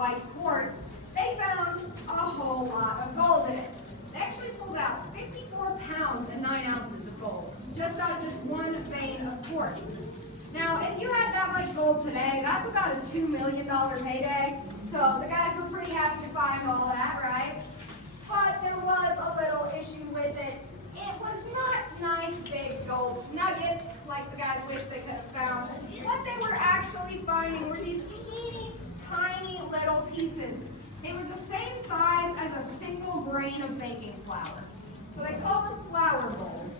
white quartz, they found a whole lot of gold in it. They actually pulled out 54 pounds and 9 ounces of gold, just out of just one vein of quartz. Now, if you had that much gold today, that's about a $2 million payday. So the guys were pretty happy to find all that, right? But there was a little issue with it. It was not nice big gold nuggets like the guys wish they could have found. What they were actually finding were these teeny, tiny little pieces. They were the same size as a single grain of baking flour. So they called them flour gold.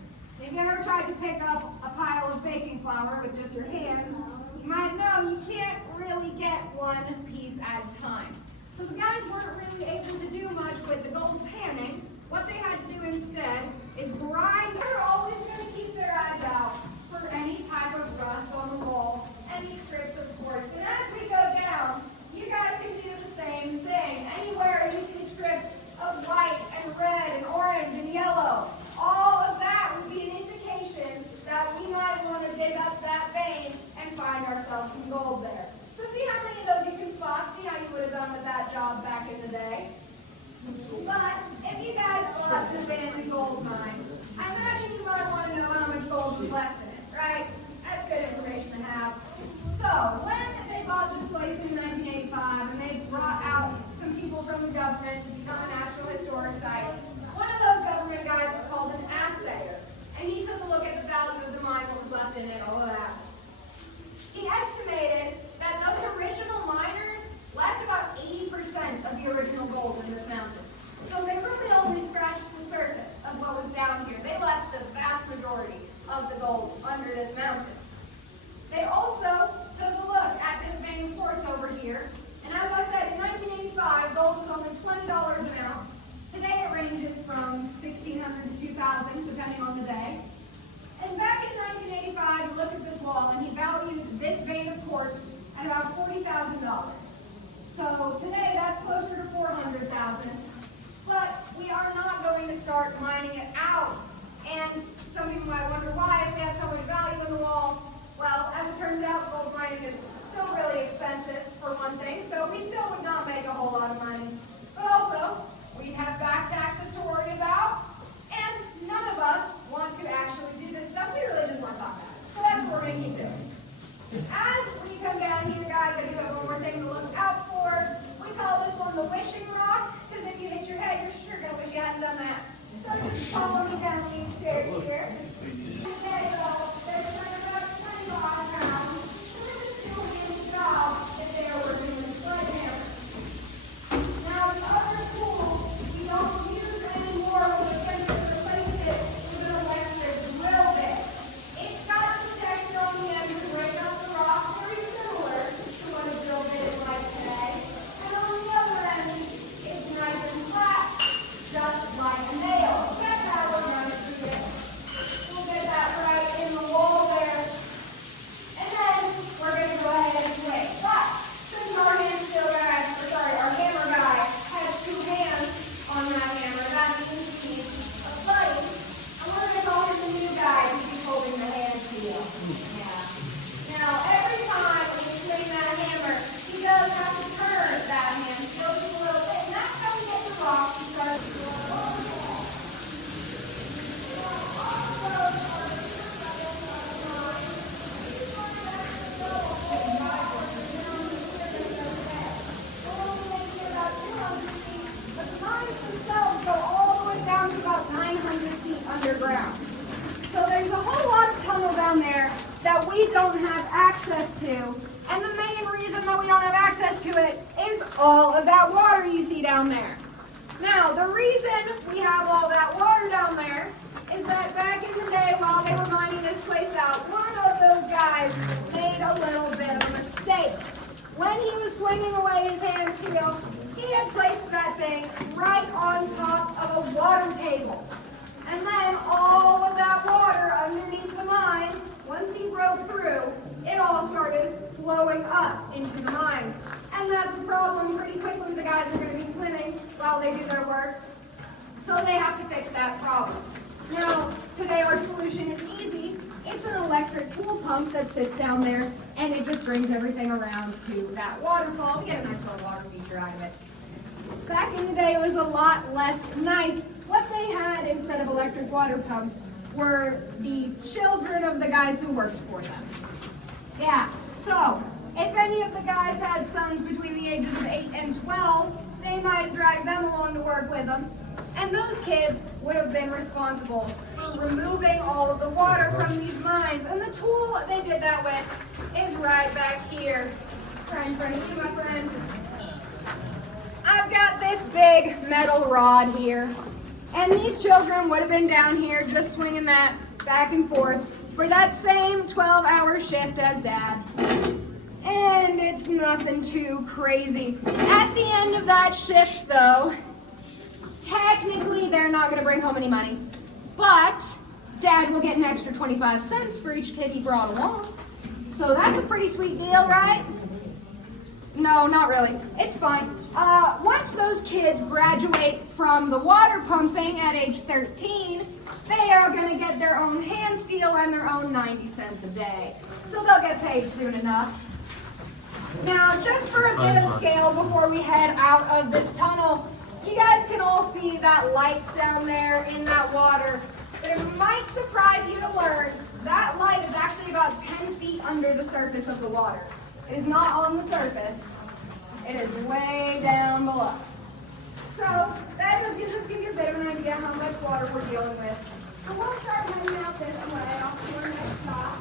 If you ever tried to pick up a pile of baking flour with just your hands, you might know you can't really get one piece at a time. So the guys weren't really able to do much with the gold panning. What they had to do instead is grind. They're always going to keep their eyes out for any type of rust on the wall, any strips of quartz. And as we go down, you guys can do the same thing. Anywhere you see strips of white and red and orange and yellow, all of that would be an indication that we might want to dig up that vein and find ourselves some gold there. So see how many of those you can spot? See how you would have done with that job back in the day? But if you guys go up to the abandoned gold mine, I imagine you might want to know how much gold is left in it, right? That's good information to have. So when they bought this place in 1985 and they brought out some people from the government to become a National Historic Site, one of those government guys was called an assayer, and he took a look at the value of the mine, what was left in it, all of that. He estimated that those original miners left about 80% of the original gold in this mountain. So they really only scratched the surface of what was down here. They left the vast majority of the gold under this mountain. They also took a look at this vein of quartz over here, and as I said, in 1985, gold was only $20 an ounce. Today it ranges from $1,600 to $2,000, depending on the day. And back in 1985, he looked at this wall and he valued this vein of quartz at about $40,000. So today that's closer to $400,000. But we are not going to start mining it out. And some people might wonder why, if we have so much value in the wall. Well, as it turns out, gold mining is still really expensive, for one thing, so we still would not make a whole lot of money. But also, we'd have back taxes to worry about, and none of us want to actually do this stuff. We really just want to talk about it. So that's what we're going to keep doing. As we come down here, guys, I do have one more thing to look out for. We call this one the wishing rock, because if you hit your head, you're sure going to wish you hadn't done that. So just follow me down these stairs here. There's about 25 pounds. So this is doing any job if they are working with sledgehammer. Now, the other tool we don't use anymore when we attempt to replace it with an electric drill bit. It's got some texture on the end to break up the rock, very similar to what a drill bit is like today. And on the other end, it's nice and flat, just like a nail. That's how we're going to do it. We'll get that right in the wall there. And then we're going to go ahead and switch. But since our our hammer guy has two hands on that hammer, that means he needs a buddy. And we're going to call him the new guy because he's holding the hand shield. Yeah. Now, every time we swing that hammer, he does have to turn that hand shield just a little bit. And that's how we get the rock to start to go over. Underground. So there's a whole lot of tunnel down there that we don't have access to, and the main reason that we don't have access to it is all of that water you see down there. Now, the reason we have all that water down there is that back in the day while they were mining this place out, one of those guys made a little bit of a mistake. When he was swinging away his hand steel, he had placed that thing right on top of a water table. And then all of that water underneath the mines, once he broke through, it all started flowing up into the mines. And that's a problem pretty quickly. The guys are going to be swimming while they do their work. So they have to fix that problem. Now, today our solution is easy. It's an electric pool pump that sits down there, and it just brings everything around to that waterfall. We get a nice little water feature out of it. Back in the day, it was a lot less nice. What they had instead of electric water pumps were the children of the guys who worked for them. Yeah, so if any of the guys had sons between the ages of 8 and 12, they might drag them along to work with them. And those kids would have been responsible for removing all of the water from these mines. And the tool they did that with is right back here. Right in front of you, my friend. I've got this big metal rod here. And these children would have been down here just swinging that back and forth for that same 12-hour shift as Dad. And it's nothing too crazy. At the end of that shift, though, technically they're not going to bring home any money. But Dad will get an extra 25 cents for each kid he brought along. So that's a pretty sweet deal, right? No, not really. It's fine. Once those kids graduate from the water pumping at age 13, they are going to get their own hand steel and their own 90 cents a day. So they'll get paid soon enough. Now, just for a bit of scale before we head out of this tunnel, you guys can all see that light down there in that water. But it might surprise you to learn that light is actually about 10 feet under the surface of the water. It is not on the surface. It is way down below. So that will just give you a bit of an idea how much water we're dealing with. So we'll start heading out this way off to our next stop.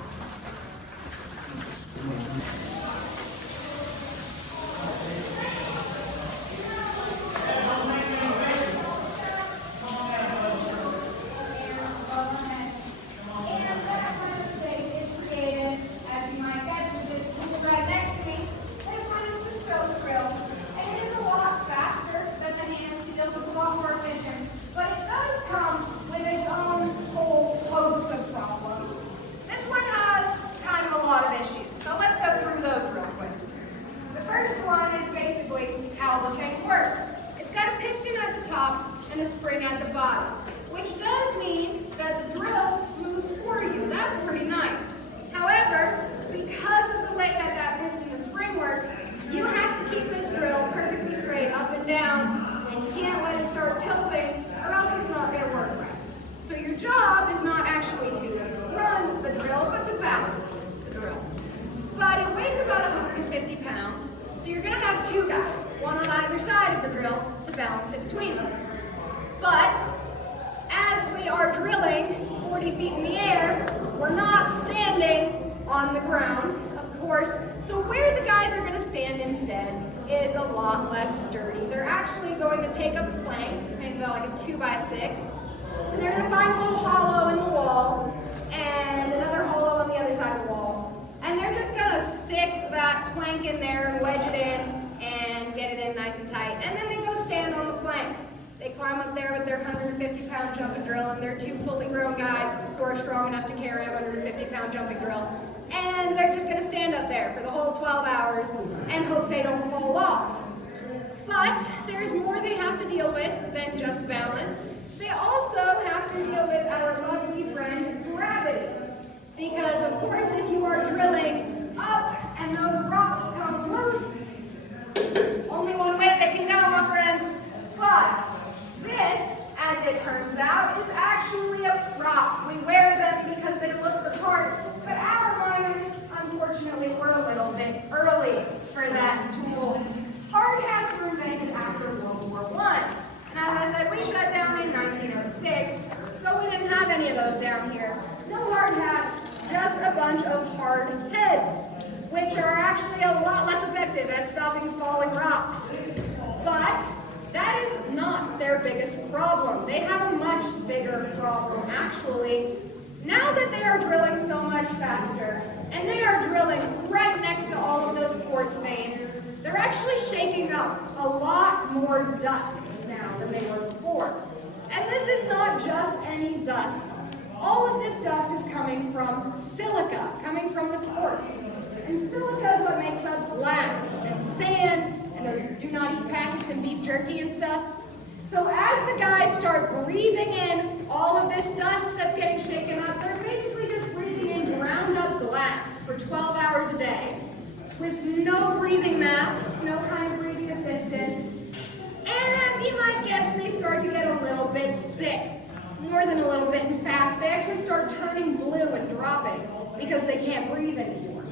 And a spring at the bottom, which does mean that the drill moves for you. That's pretty nice. However, because of the way that that piston and spring works, you have to keep this drill perfectly straight up and down, and you can't let it start tilting, or else it's not going to work right. So your job is not actually to run the drill, but to balance the drill. But it weighs about 150 pounds, so you're going to have two guys, one on either side of the drill, to balance it between them. But as we are drilling 40 feet in the air, we're not standing on the ground, of course. So where the guys are going to stand instead is a lot less sturdy. They're actually going to take a plank, maybe about like a 2x6, and they're going to find a little hollow in the wall and another hollow on the other side of the wall. And they're just going to stick that plank in there and wedge it in and get it in nice and tight. And then they go stand on the plank. They climb up there with their 150-pound jumping drill, and they're two fully grown guys who are strong enough to carry a 150-pound jumping drill. And they're just going to stand up there for the whole 12 hours and hope they don't fall off. But there's more they have to deal with than just balance. They also have to deal with our lovely friend, gravity. Because, of course, if you are drilling up and those rocks come loose, only one way they can go, my friends. But this, as it turns out, is actually a prop. We wear them because they look the part, but our miners, unfortunately, were a little bit early for that tool. Hard hats were invented after World War I. And as I said, we shut down in 1906, so we didn't have any of those down here. No hard hats, just a bunch of hard heads, which are actually a lot less effective at stopping falling rocks. But that is not their biggest problem. They have a much bigger problem, actually. Now that they are drilling so much faster, and they are drilling right next to all of those quartz veins, they're actually shaking up a lot more dust now than they were before. And this is not just any dust. All of this dust is coming from silica, coming from the quartz. And silica is what makes up glass and sand, and those do not eat packets and beef jerky and stuff. So as the guys start breathing in all of this dust that's getting shaken up, they're basically just breathing in blast for 12 hours a day with no breathing masks, no kind of breathing assistance. And as you might guess, they start to get a little bit sick. More than a little bit, in fact. They actually start turning blue and dropping because they can't breathe anymore.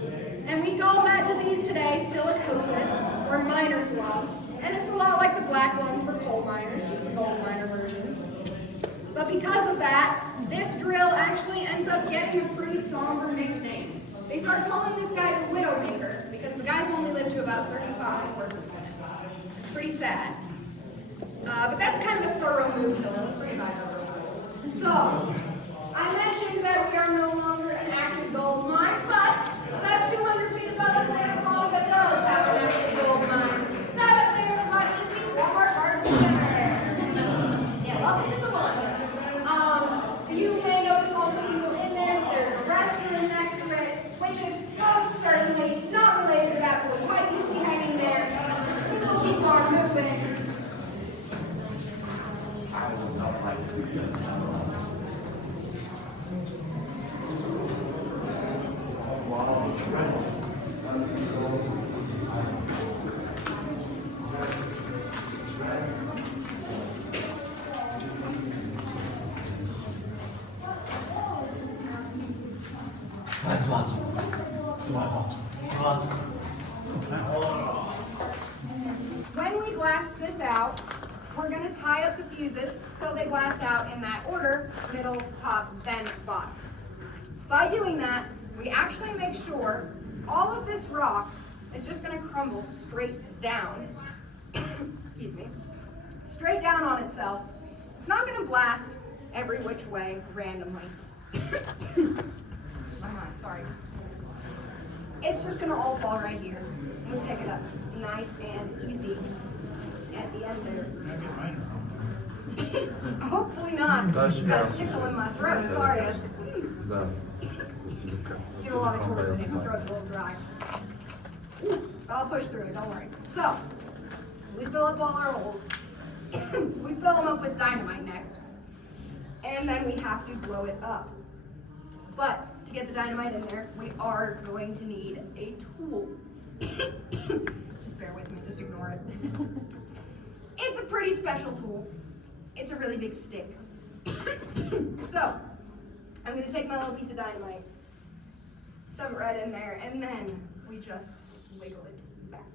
And we call that disease today silicosis, or miner's lung. And it's a lot like the black lung for coal miners, just a gold miner version. But because of that, this drill actually ends up getting a pretty somber nickname. They start calling this guy the Widowmaker because the guy's only lived to about 35 working with it. It's pretty sad. But that's kind of a thorough move, though. Let's bring it back over. So, I mentioned that we are no longer an active gold mine, but about 200 feet above us, Dahlonega does have an active gold mine. That up there, everybody, is the former Garden Center. Yeah, welcome to Dahlonega. You may notice also when you go in there, there's a restroom next to it, which is most certainly not related to that blue pipe you see hanging there. We'll keep on moving. I would not like to do that. When we blast this out, we're going to tie up the fuses so they blast out in that order: middle, top, then bottom. By doing that, we actually make sure all of this rock is just going to crumble straight down. Excuse me. Straight down on itself. It's not going to blast every which way randomly. Sorry. It's just going to all fall right here. We'll pick it up nice and easy at the end there. Hopefully not. That's tickle in my throat. Sorry. Get a lot of cords in it. My throat's a little dry. I'll push through it, don't worry. So, we fill up all our holes. We fill them up with dynamite next. And then we have to blow it up. But to get the dynamite in there, we are going to need a tool. Just bear with me, just ignore it. It's a pretty special tool. It's a really big stick. So, I'm going to take my little piece of dynamite, shove it right in there, and then we just wiggle it back.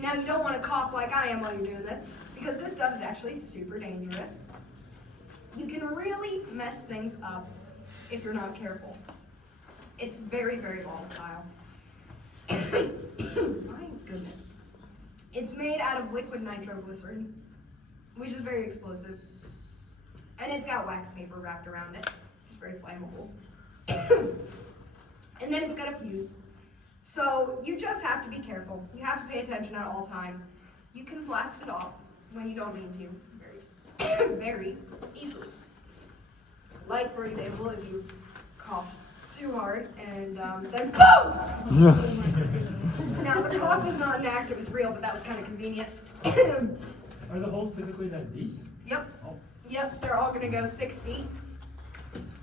Now, you don't want to cough like I am while you're doing this, because this stuff is actually super dangerous. You can really mess things up if you're not careful. It's very, very volatile. My goodness. It's made out of liquid nitroglycerin, which is very explosive. And it's got wax paper wrapped around it, which is very flammable. And then it's got a fuse. So you just have to be careful. You have to pay attention at all times. You can blast it off when you don't need to, very easily. Like, for example, if you coughed too hard and then boom! Now, the cough was not an act, it was real, but that was kind of convenient. Are the holes typically that deep? Yep. Oh. Yep, they're all going to go 6 feet.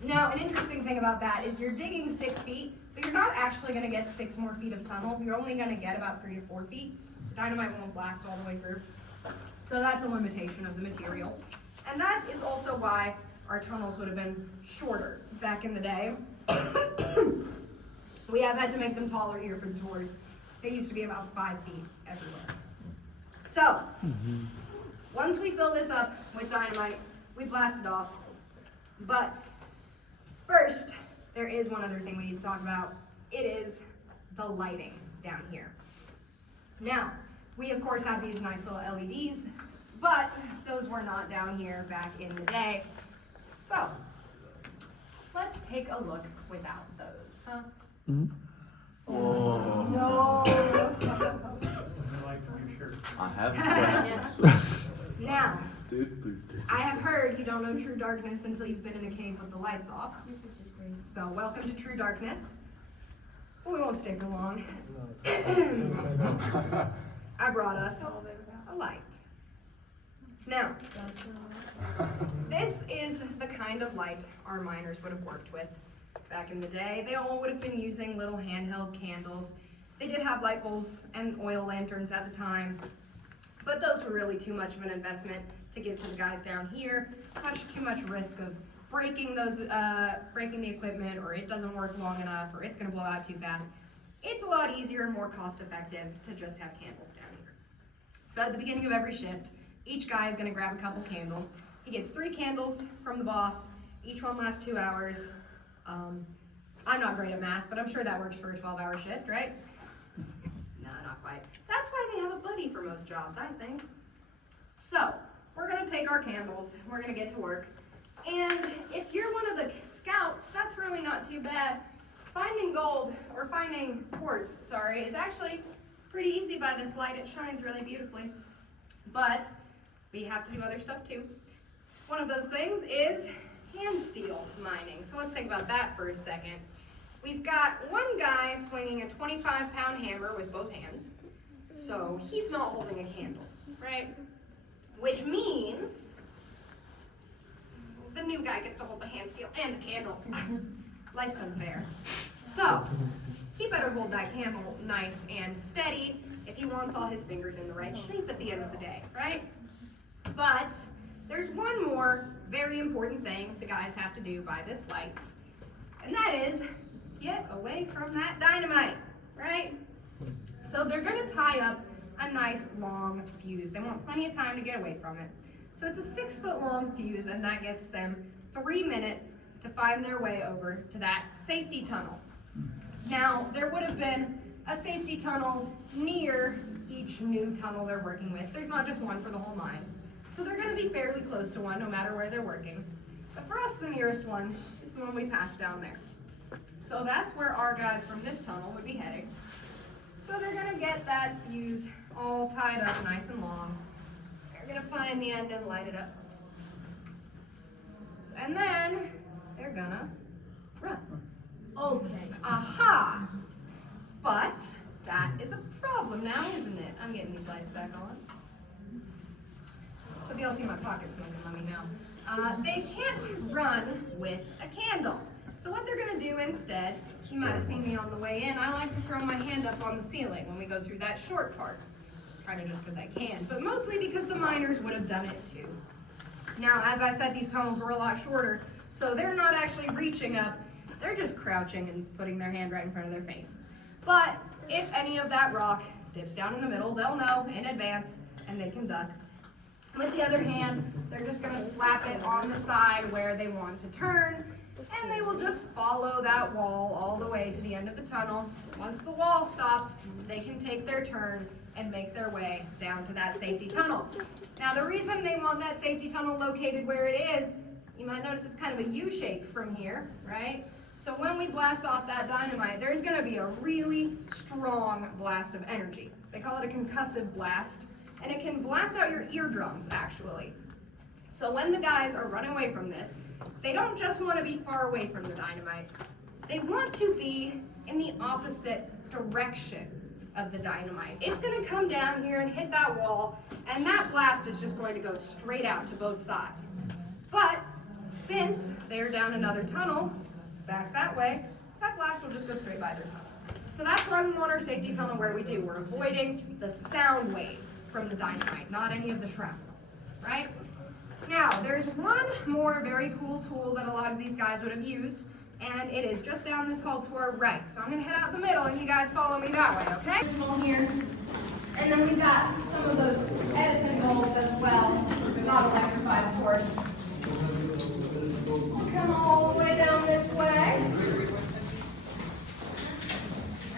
Now, an interesting thing about that is you're digging 6 feet, but you're not actually going to get 6 more feet of tunnel. You're only going to get about 3 to 4 feet. Dynamite won't blast all the way through. So that's a limitation of the material. And that is also why our tunnels would have been shorter back in the day. We have had to make them taller here for the tours. They used to be about 5 feet everywhere. So, once we fill this up with dynamite, we blast it off. But first, there is one other thing we need to talk about. It is the lighting down here. Now, we of course have these nice little LEDs, but those were not down here back in the day. So, let's take a look without those, huh? Whoa. No. I like your shirt. I have questions. Now, Dude. I have heard you don't know true darkness until you've been in a cave with the lights off. So, welcome to true darkness. But we won't stay for long. I brought us a light. Now, this is the kind of light our miners would have worked with Back in the day, they all would have been using little handheld candles. They did have light bulbs and oil lanterns at the time, but those were really too much of an investment to give to the guys down here. Much too much risk of breaking the equipment, or it doesn't work long enough, or it's gonna blow out too fast. It's a lot easier and more cost effective to just have candles down here. So at the beginning of every shift, each guy is gonna grab a couple candles. He gets 3 candles from the boss. Each one lasts 2 hours. I'm not great at math, but I'm sure that works for a 12-hour shift, right? No, not quite. That's why they have a buddy for most jobs, I think. So, we're gonna take our candles, we're gonna get to work. And if you're one of the scouts, that's really not too bad. Finding gold, or finding quartz, sorry, is actually pretty easy by this light. It shines really beautifully. But we have to do other stuff too. One of those things is hand steel mining. So let's think about that for a second. We've got one guy swinging a 25-pound hammer with both hands. So he's not holding a candle, right? Which means the new guy gets to hold the hand steel and the candle. Life's unfair. So he better hold that candle nice and steady if he wants all his fingers in the right shape at the end of the day, right? But there's one more very important thing the guys have to do by this light, and that is get away from that dynamite, right? So they're gonna tie up a nice long fuse. They want plenty of time to get away from it. So it's a 6-foot long fuse, and that gets them 3 minutes to find their way over to that safety tunnel. Now, there would have been a safety tunnel near each new tunnel they're working with. There's not just one for the whole mines. So they're gonna be fairly close to one no matter where they're working. But for us, the nearest one is the one we passed down there. So that's where our guys from this tunnel would be heading. So they're gonna get that fuse all tied up nice and long. They're gonna find the end and light it up. And then they're gonna run. Okay, aha! But that is a problem now, isn't it? I'm getting these lights back on. So if y'all see my pocket smoking, let me know. They can't run with a candle. So what they're gonna do instead, you might have seen me on the way in, I like to throw my hand up on the ceiling when we go through that short part. Kind of just because I can, but mostly because the miners would have done it too. Now, as I said, these tunnels were a lot shorter, so they're not actually reaching up, they're just crouching and putting their hand right in front of their face. But if any of that rock dips down in the middle, they'll know in advance and they can duck. With the other hand, they're just gonna slap it on the side where they want to turn, and they will just follow that wall all the way to the end of the tunnel. Once the wall stops, they can take their turn and make their way down to that safety tunnel. Now, the reason they want that safety tunnel located where it is, you might notice it's kind of a U shape from here, right? So when we blast off that dynamite, there's gonna be a really strong blast of energy. They call it a concussive blast, and it can blast out your eardrums, actually. So when the guys are running away from this, they don't just want to be far away from the dynamite. They want to be in the opposite direction of the dynamite. It's going to come down here and hit that wall, and that blast is just going to go straight out to both sides. But since they're down another tunnel, back that way, that blast will just go straight by their tunnel. So that's why we want our safety tunnel where we do. We're avoiding the sound waves from the dynamite, not any of the shrapnel, right? Now, there's one more very cool tool that a lot of these guys would have used, and it is just down this hall to our right. So I'm gonna head out the middle and you guys follow me that way, okay? Here. And then we've got some of those Edison bulbs as well, not electrified, of course. We'll come all the way down this way.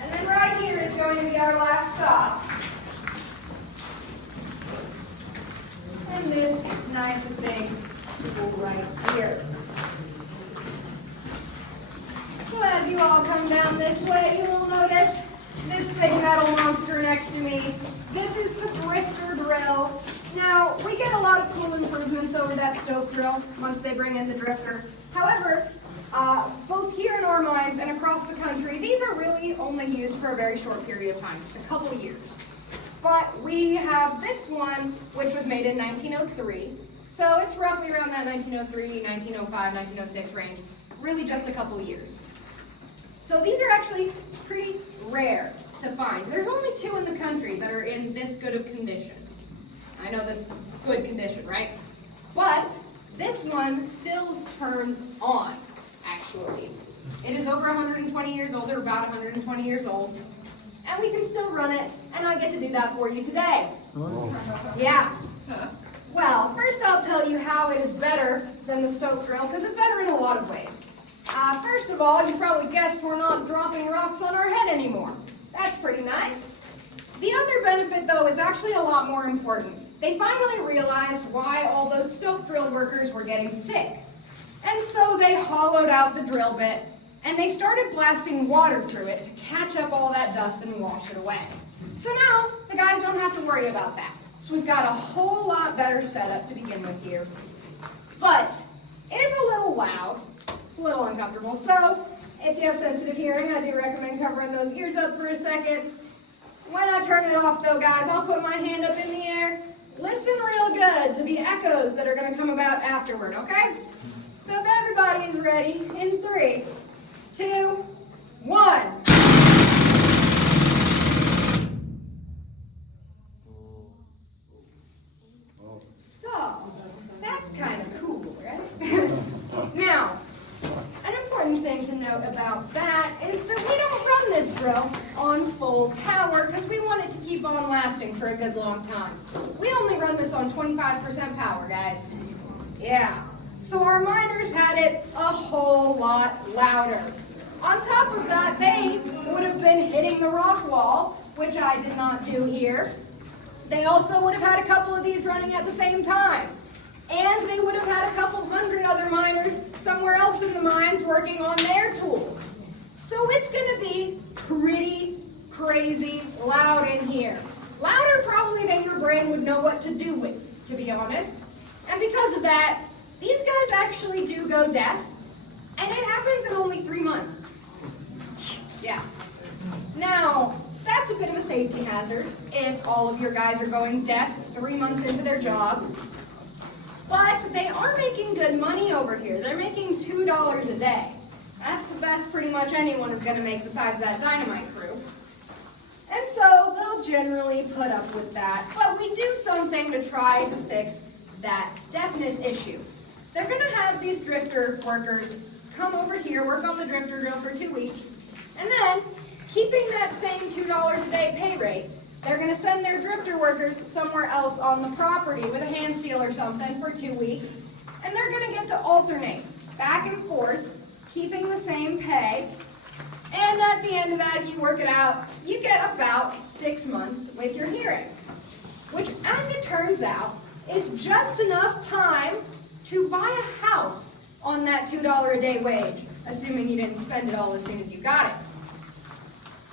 And then right here is going to be our last stop. And this nice big tool right here. So as you all come down this way, you will notice this big metal monster next to me. This is the drifter drill. Now, we get a lot of cool improvements over that stoke drill once they bring in the drifter. However, both here in our mines and across the country, these are really only used for a very short period of time, just a couple of years. But we have this one, which was made in 1903. So it's roughly around that 1903, 1905, 1906 range, really just a couple of years. So these are actually pretty rare to find. There's only 2 in the country that are in this good of condition. I know this good condition, right? But this one still turns on, actually. It is over 120 years old, or about 120 years old, and we can still run it, and I get to do that for you today. Yeah. Well, first I'll tell you how it is better than the stove drill, because it's better in a lot of ways. First of all, you probably guessed we're not dropping rocks on our head anymore. That's pretty nice. The other benefit, though, is actually a lot more important. They finally realized why all those stove drill workers were getting sick. And so they hollowed out the drill bit, and they started blasting water through it to catch up all that dust and wash it away. So now, the guys don't have to worry about that. So we've got a whole lot better setup to begin with here. But it is a little loud. It's a little uncomfortable. So if you have sensitive hearing, I do recommend covering those ears up for a second. When I turn it off, though, guys, I'll put my hand up in the air. Listen real good to the echoes that are going to come about afterward, okay? So if everybody is ready, in 3, 2, 1. So, that's kind of cool, right? Now, an important thing to note about that is that we don't run this drill on full power because we want it to keep on lasting for a good long time. We only run this on 25% power, guys. Yeah. So our miners had it a whole lot louder. On top of that, they would have been hitting the rock wall, which I did not do here. They also would have had a couple of these running at the same time. And they would have had a couple hundred other miners somewhere else in the mines working on their tools. So it's going to be pretty crazy loud in here. Louder probably than your brain would know what to do with, to be honest. And because of that, these guys actually do go deaf, and it happens in only 3 months. Yeah. Now, that's a bit of a safety hazard if all of your guys are going deaf 3 months into their job. But they are making good money over here. They're making $2 a day. That's the best pretty much anyone is going to make besides that dynamite crew. And so they'll generally put up with that. But we do something to try to fix that deafness issue. They're going to have these drifter workers come over here, work on the drifter drill for 2 weeks, and then, keeping that same $2 a day pay rate, they're going to send their drifter workers somewhere else on the property with a hand steel or something for 2 weeks, and they're going to get to alternate back and forth, keeping the same pay, and at the end of that, if you work it out, you get about 6 months with your hearing, which, as it turns out, is just enough time to buy a house on that $2 a day wage, assuming you didn't spend it all as soon as you got it.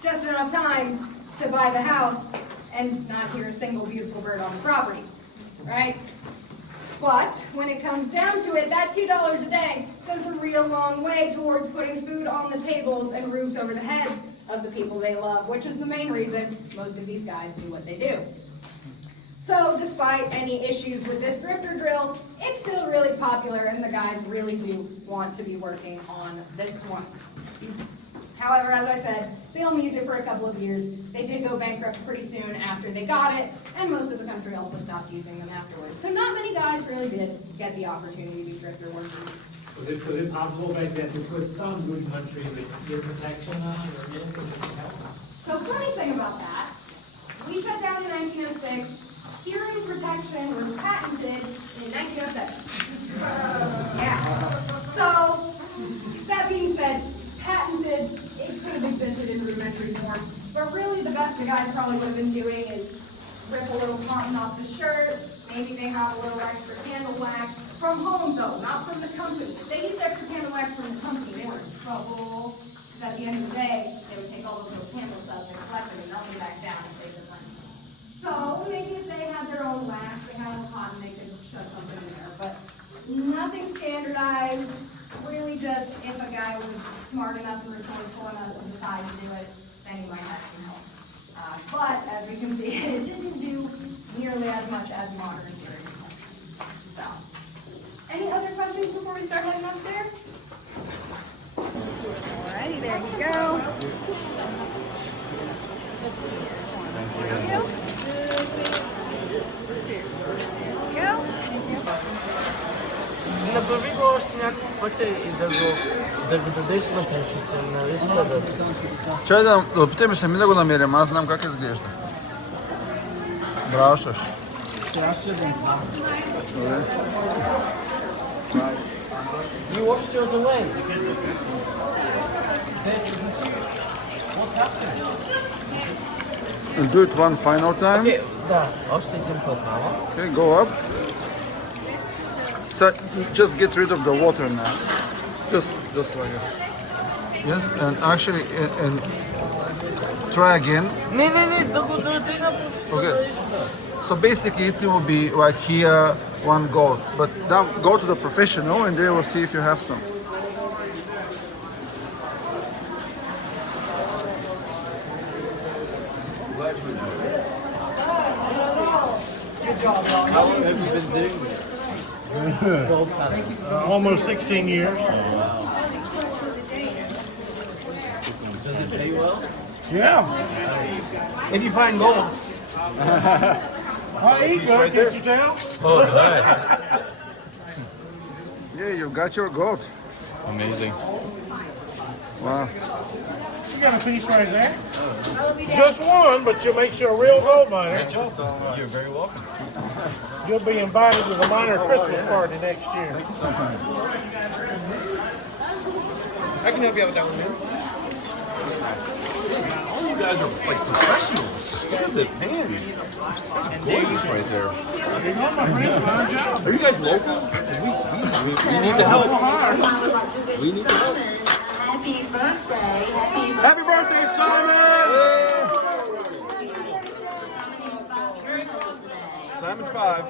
Just enough time to buy the house and not hear a single beautiful bird on the property, right? But when it comes down to it, that $2 a day goes a real long way towards putting food on the tables and roofs over the heads of the people they love, which is the main reason most of these guys do what they do. So despite any issues with this drifter drill, it's still really popular and the guys really do want to be working on this one. However, as I said, they only used it for a couple of years. They did go bankrupt pretty soon after they got it, and most of the country also stopped using them afterwards. So not many guys really did get the opportunity to be drifter workers. Was it possible back then to put some good country with ear protection on or anything like that? So funny thing about that, we shut down in 1906. Hearing protection was patented in 1907. Yeah. So, that being said, patented, it could have existed in rudimentary form, but really the best the guys probably would have been doing is rip a little cotton off the shirt, maybe they have a little extra candle wax, from home though, not from the company. If they used extra candle wax from the company, they were in trouble, because at the end of the day, they would take all those little candle stubs and collect them and melt them back down and save the money. So maybe if they had their own wax, they had a cotton, they could shove something in there, but nothing standardized. Really just if a guy was smart enough and resourceful enough to decide to do it, then he might have some help. But as we can see, it didn't do nearly as much as modern hearing. So, any other questions before we start heading upstairs? Alrighty, there you go. ви го още няколко пъти и да го дадеш на професионалиста да... Чай да опитаме сами да го намерим, аз знам как изглежда. Браво, Шош. Добре. You washed yours away. What happened? And do it one final time. Okay, да, още един път мама. Okay, go up. So just get rid of the water now. Just like that. Yes, and actually, and try again. Не, да го даде на професионалиста. So basically, it will be like here, one goat. But now go to the professional, and they will see if you have some. How long have you been doing this? Gold pattern. Almost 16 years. Does it pay well? Yeah. If you find gold. I eat good, can't you tell? Oh, nice. Yeah, you got your goat. Amazing. Wow. You got a piece right there. Just one, but you'll make sure a real gold miner. You're very welcome. You'll be invited to the miner Christmas party next year. I can help you out with that one, man. All you guys are like professionals. Look at the pan. That's gorgeous right there. You know, my friend, my job. Are you guys local? We need the help. We need the help. Happy birthday. Happy birthday, Simon! Simon is 5 years old today. Simon's 5.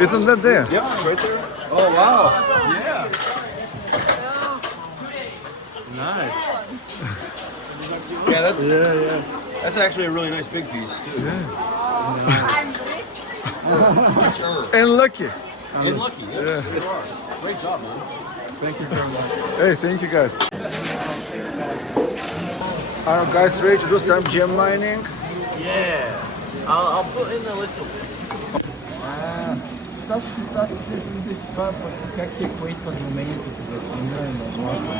Isn't that there? Yep, it's right there. Oh, wow. Yeah. Nice. Yeah, that's actually a really nice big piece, too. And lucky. And lucky, yes, you are. Great job, man. Thank you so much. Hey, thank you guys. Are you guys ready to do some gem mining? Yeah. I'll put in a little bit. Това се мисля, че това как ти еквейтват умението ти за трениране на злато.